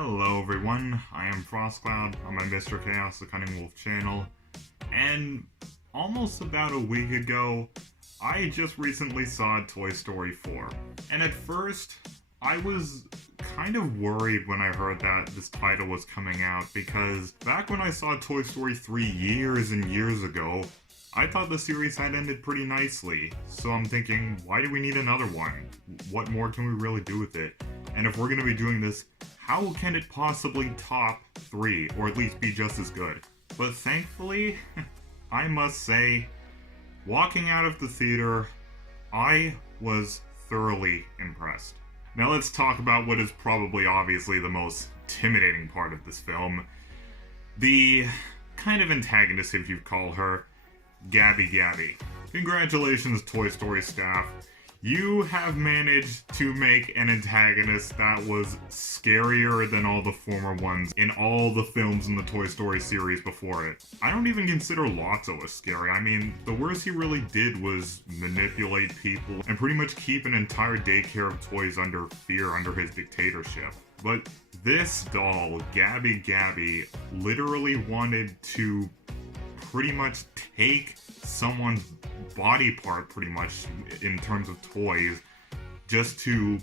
Hello everyone, I am FrostCloud on my Mr. Chaos the Cunning Wolf channel, and almost about a week ago, I just recently saw Toy Story 4. And at first, I was kind of worried when I heard that this title was coming out, because back when I saw Toy Story 3 years and years ago, I thought the series had ended pretty nicely, so I'm thinking, why do we need another one? What more can we really do with it? And if we're going to be doing this, how can it possibly top 3, or at least be just as good? But thankfully, I must say, walking out of the theater, I was thoroughly impressed. Now let's talk about what is probably obviously the most intimidating part of this film. The kind of antagonist, if you call her, Gabby Gabby. Congratulations, Toy Story staff. You have managed to make an antagonist that was scarier than all the former ones in all the films in the Toy Story series before it. I don't even consider Lotso as scary. I mean, the worst he really did was manipulate people and pretty much keep an entire daycare of toys under fear under his dictatorship. But this doll, Gabby Gabby, literally wanted to pretty much take someone's body part, pretty much, in terms of toys, just to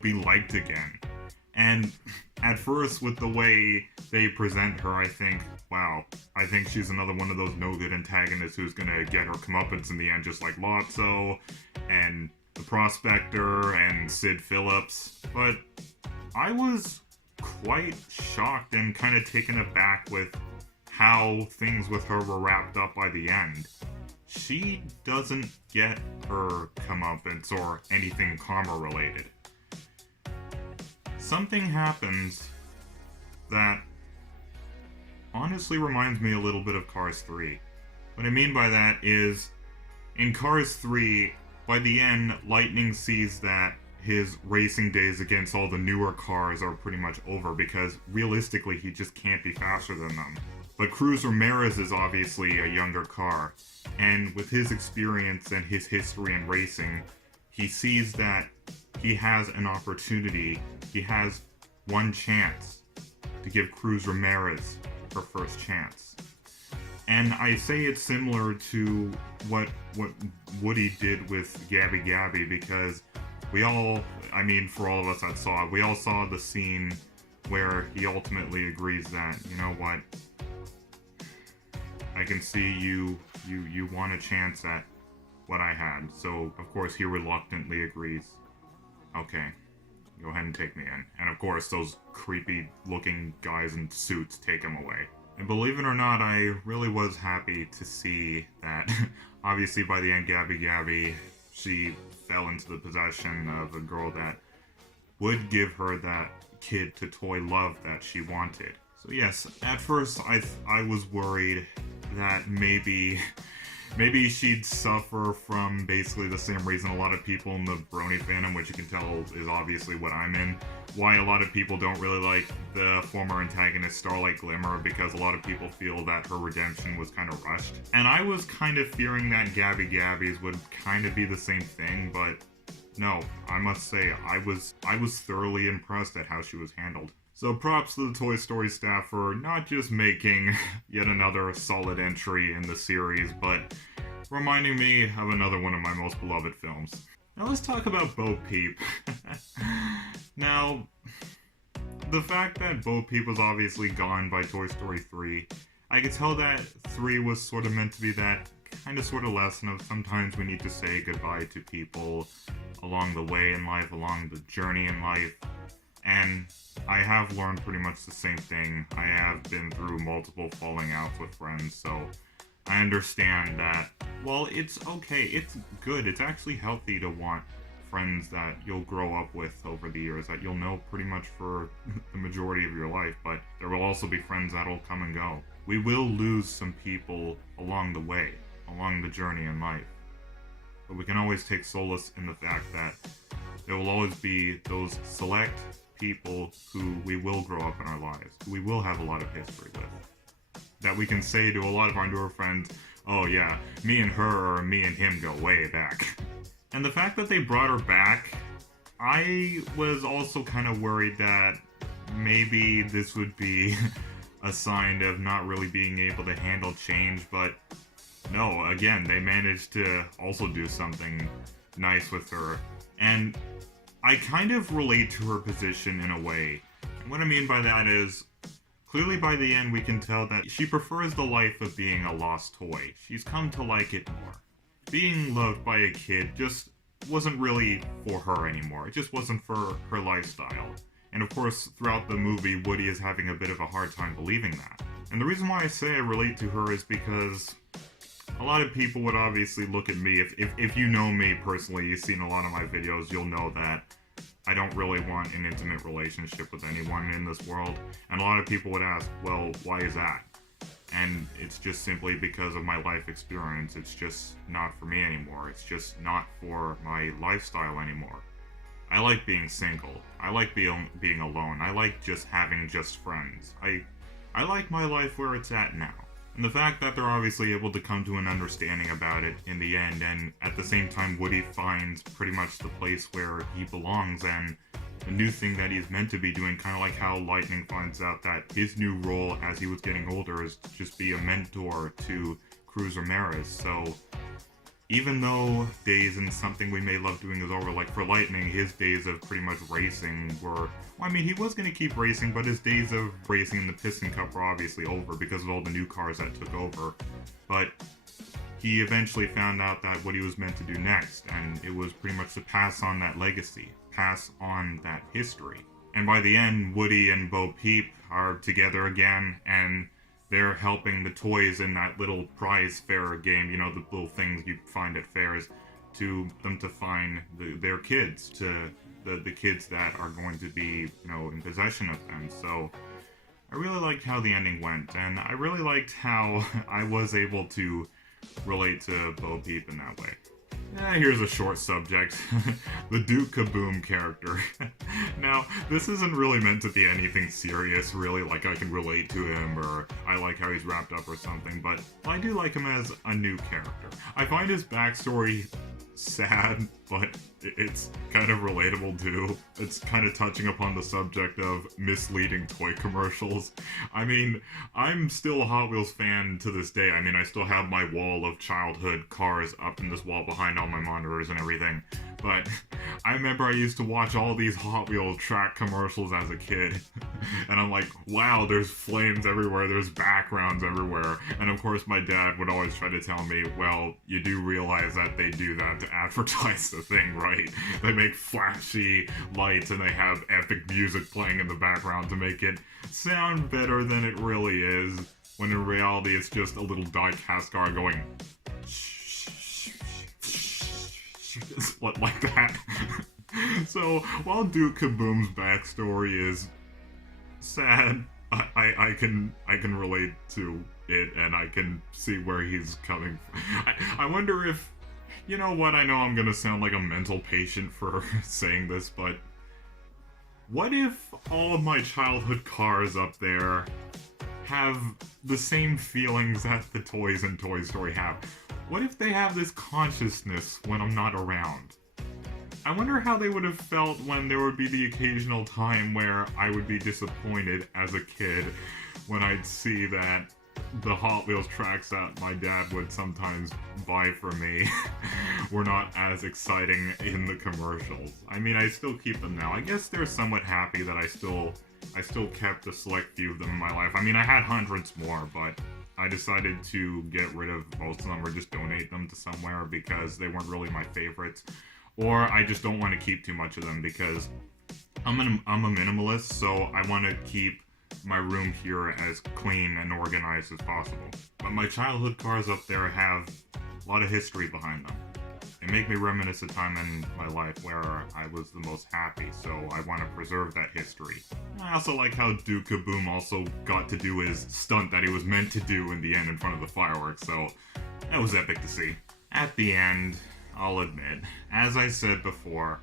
be liked again. And at first, with the way they present her, I think, wow, I think she's another one of those no-good antagonists who's gonna get her comeuppance in the end, just like Lotso, and the Prospector, and Sid Phillips. But I was quite shocked and kind of taken aback with how things with her were wrapped up by the end. She doesn't get her comeuppance or anything karma related. Something happens that honestly reminds me a little bit of Cars 3. What I mean by that is, in Cars 3, by the end, Lightning sees that his racing days against all the newer cars are pretty much over because realistically he just can't be faster than them. But Cruz Ramirez is obviously a younger car, and with his experience and his history in racing, he sees that he has an opportunity, he has one chance to give Cruz Ramirez her first chance. And I say it's similar to what Woody did with Gabby Gabby, because we all, I mean for all of us that saw it, we all saw the scene where he ultimately agrees that, you know what, I can see you want a chance at what I had. So, of course, he reluctantly agrees. Okay, go ahead and take me in. And of course, those creepy looking guys in suits take him away. And believe it or not, I really was happy to see that, obviously by the end, Gabby Gabby, she fell into the possession of a girl that would give her that kid to toy love that she wanted. So yes, at first I was worried that maybe she'd suffer from basically the same reason a lot of people in the Brony fandom, which you can tell is obviously what I'm in, why a lot of people don't really like the former antagonist Starlight Glimmer, because a lot of people feel that her redemption was kind of rushed. And I was kind of fearing that Gabby Gabby's would kind of be the same thing, but no, I must say, I was thoroughly impressed at how she was handled. So props to the Toy Story staff for not just making yet another solid entry in the series, but reminding me of another one of my most beloved films. Now let's talk about Bo Peep. Now, the fact that Bo Peep was obviously gone by Toy Story 3, I could tell that 3 was sort of meant to be that kind of sort of lesson of sometimes we need to say goodbye to people along the way in life, along the journey in life. And I have learned pretty much the same thing. I have been through multiple falling outs with friends, so I understand that, well, it's okay, it's good, it's actually healthy to want friends that you'll grow up with over the years, that you'll know pretty much for the majority of your life, but there will also be friends that'll come and go. We will lose some people along the way, along the journey in life, but we can always take solace in the fact that there will always be those select people who we will grow up in our lives, who we will have a lot of history with, that we can say to a lot of our newer friends, oh yeah, me and her or me and him go way back. And the fact that they brought her back, I was also kind of worried that maybe this would be a sign of not really being able to handle change, but no, again, they managed to also do something nice with her. And I kind of relate to her position in a way. What I mean by that is, clearly by the end we can tell that she prefers the life of being a lost toy. She's come to like it more. Being loved by a kid just wasn't really for her anymore. It just wasn't for her lifestyle. And of course, throughout the movie, Woody is having a bit of a hard time believing that. And the reason why I say I relate to her is because a lot of people would obviously look at me, if you know me personally, you've seen a lot of my videos, you'll know that I don't really want an intimate relationship with anyone in this world. And a lot of people would ask, well, why is that? And it's just simply because of my life experience. It's just not for me anymore. It's just not for my lifestyle anymore. I like being single. I like being alone. I like just having just friends. I like my life where it's at now. And the fact that they're obviously able to come to an understanding about it in the end, and at the same time Woody finds pretty much the place where he belongs and the new thing that he's meant to be doing, kind of like how Lightning finds out that his new role as he was getting older is to just be a mentor to Cruz Ramirez. So even though days and something we may love doing is over, like for Lightning, his days of pretty much racing were, well, I mean, he was going to keep racing, but his days of racing in the Piston Cup were obviously over because of all the new cars that took over. But he eventually found out that what he was meant to do next, and it was pretty much to pass on that legacy, pass on that history. And by the end, Woody and Bo Peep are together again, and they're helping the toys in that little prize fair game, you know, the little things you find at fairs, to them to find their kids, to the kids that are going to be, you know, in possession of them. So I really liked how the ending went, and I really liked how I was able to relate to Bo Peep in that way. Here's a short subject. The Duke Kaboom character. Now, this isn't really meant to be anything serious, really, like I can relate to him, or I like how he's wrapped up or something, but I do like him as a new character. I find his backstory sad, but it's kind of relatable too. It's kind of touching upon the subject of misleading toy commercials. I mean, I'm still a Hot Wheels fan to this day. I mean, I still have my wall of childhood cars up in this wall behind all my monitors and everything. But I remember I used to watch all these Hot Wheels track commercials as a kid. And I'm like, wow, there's flames everywhere, there's backgrounds everywhere. And of course my dad would always try to tell me, well, you do realize that they do that to advertise the thing, right? They make flashy lights and they have epic music playing in the background to make it sound better than it really is, when in reality it's just a little die-cast car going like that. So while Duke Kaboom's backstory is sad, I can relate to it, and I can see where he's coming from. I wonder if, you know what, I know I'm gonna sound like a mental patient for saying this, but what if all of my childhood cars up there have the same feelings that the toys in Toy Story have? What if they have this consciousness when I'm not around? I wonder how they would have felt when there would be the occasional time where I would be disappointed as a kid when I'd see that the Hot Wheels tracks that my dad would sometimes buy for me were not as exciting in the commercials. I mean, I still keep them now. I guess they're somewhat happy that I still kept a select few of them in my life. I mean, I had hundreds more, but I decided to get rid of most of them or just donate them to somewhere because they weren't really my favorites. Or I just don't want to keep too much of them because I'm a minimalist, so I want to keep my room here as clean and organized as possible. But my childhood cars up there have a lot of history behind them. They make me reminisce a time in my life where I was the most happy, so I want to preserve that history. I also like how Duke Kaboom also got to do his stunt that he was meant to do in the end in front of the fireworks, so that was epic to see. At the end, I'll admit, as I said before,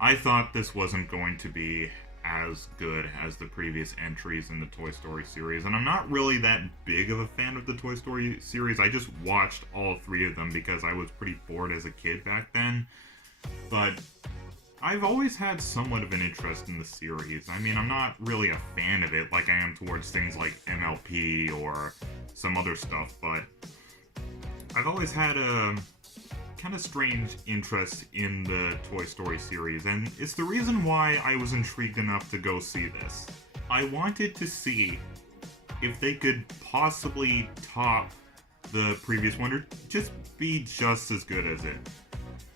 I thought this wasn't going to be as good as the previous entries in the Toy Story series, and I'm not really that big of a fan of the Toy Story series. I just watched all three of them because I was pretty bored as a kid back then, but I've always had somewhat of an interest in the series. I mean, I'm not really a fan of it like I am towards things like MLP or some other stuff, but I've always had a kind of strange interest in the Toy Story series, and it's the reason why I was intrigued enough to go see this. I wanted to see if they could possibly top the previous one or just be just as good as it.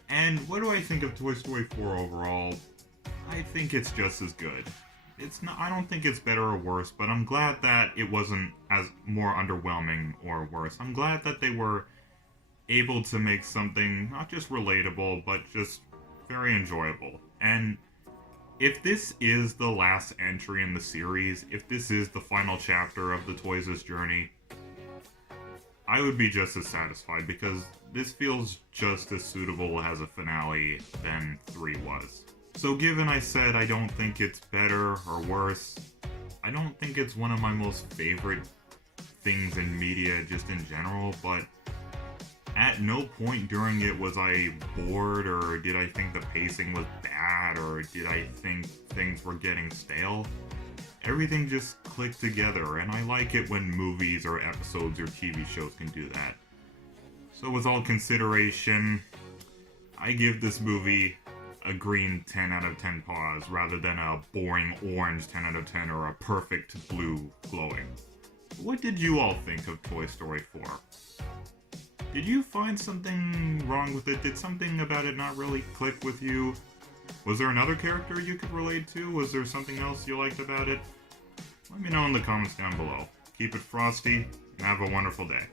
And what do I think of Toy Story 4 overall? I think it's just as good. It's not, I don't think it's better or worse, but I'm glad that it wasn't as more underwhelming or worse. I'm glad that they were able to make something not just relatable, but just very enjoyable. And if this is the last entry in the series, if this is the final chapter of the Toys' journey, I would be just as satisfied, because this feels just as suitable as a finale than 3 was. So given I said I don't think it's better or worse, I don't think it's one of my most favorite things in media just in general, but at no point during it was I bored, or did I think the pacing was bad, or did I think things were getting stale. Everything just clicked together, and I like it when movies or episodes or TV shows can do that. So with all consideration, I give this movie a green 10 out of 10 paws rather than a boring orange 10 out of 10 or a perfect blue glowing. What did you all think of Toy Story 4? Did you find something wrong with it? Did something about it not really click with you? Was there another character you could relate to? Was there something else you liked about it? Let me know in the comments down below. Keep it frosty, and have a wonderful day.